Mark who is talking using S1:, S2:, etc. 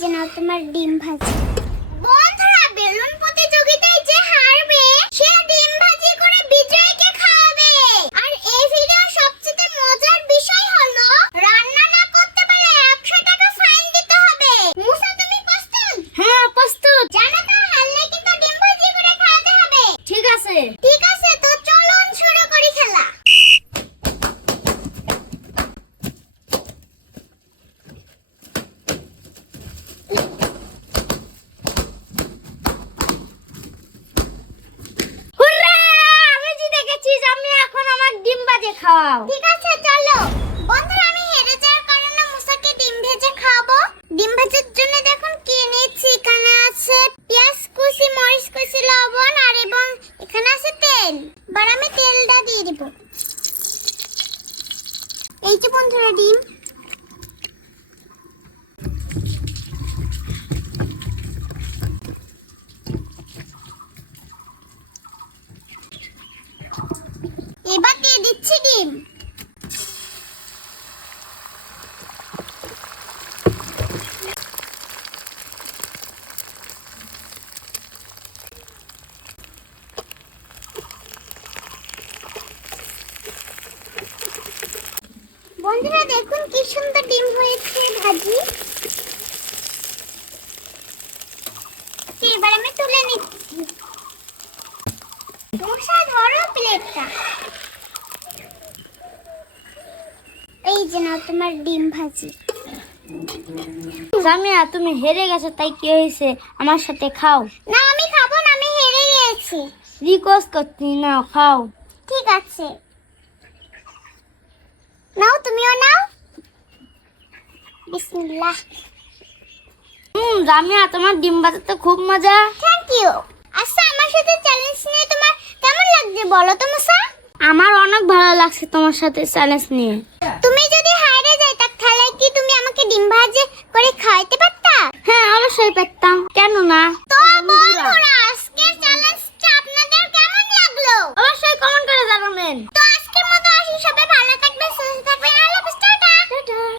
S1: যে নাও তোমার ডিম ভাজি। বন্ধুরা বেলুন প্রতিযোগিতায় যে হারবে সে ডিম ভাজি করে বিজয়ীকে খাওয়াবে। আর এই ভিডিওর সবচেয়ে মজার বিষয় হলো রান্না না করতে পারলে 100 টাকা ফাইন দিতে হবে। মুসা তুমি প্রস্তুত?
S2: হ্যাঁ প্রস্তুত।
S1: জানো তো হারলে কিন্তু ডিম ভাজি করে খাওয়াতে হবে।
S2: ঠিক আছে
S1: ঠিক আছে তো চলুন শুরু করি খেলা
S2: হুররা আমি জিতে গেছি আমি এখন আমার ডিম বাজে খাওয়াও।
S1: ঠিক আছে, চলো। বন্ধুরা, আমি হেরে যাওয়ার কারণে মুসাকে ডিম ভেজে খাওয়াবো। ডিম ভাজার জন্য দেখুন কি এখানে আছে পেঁয়াজ কুচি, মরিচ কুচি, লবণ আর এবং এখানে আছে তেল। এবার আমি তেলটা দিয়ে দিব। এই যে বন্ধুরা, ডিম এবার দিয়ে দিচ্ছি ডিম বন্ধুরা দেখুন কি সুন্দর ডিম হয়েছে ভাজি। এবার আমি তুলে নিচ্ছি। ধরো প্লেটটা। এই যে নাও তোমার ডিম ভাজি।
S2: জামিয়া তুমি হেরে গেছো তাই কি হয়েছে? আমার সাথে খাও।
S1: না আমি খাব না আমি হেরে গেছি
S2: রিকোয়েস্ট করছি না খাও।
S1: ঠিক আছে নাও তুমিও নাও বিসমিল্লাহ।
S2: হুম জামিয়া তোমার ডিম বাজাতে খুব মজা।
S1: থ্যাংক ইউ আচ্ছা আমার সাথে চ্যালেঞ্জ নিয়ে তোমার কেমন লাগছে বলো তো মুসা?
S2: আমার অনেক ভালো লাগছে তোমার সাথে চ্যালেঞ্জ নিয়ে।
S1: তুমি যদি হারে